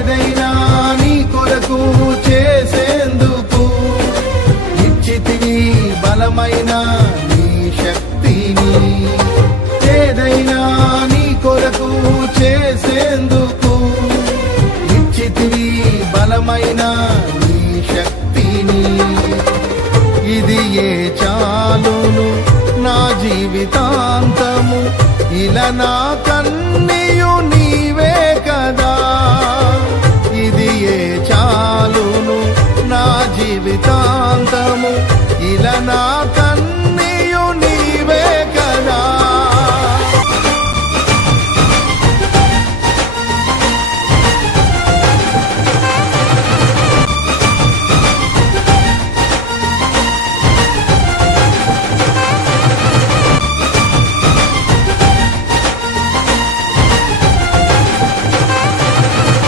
ఏదైనా నీ కొరకు చేసేందుకు ఇచ్చితివి బలమైన నీ శక్తిని. ఏదైనా నీ కొరకు చేసేందుకు ఇచ్చితివి బలమైన నీ శక్తిని. ఇది ఏ చాలును నా జీవితాంతము ఇలా నా కన్ను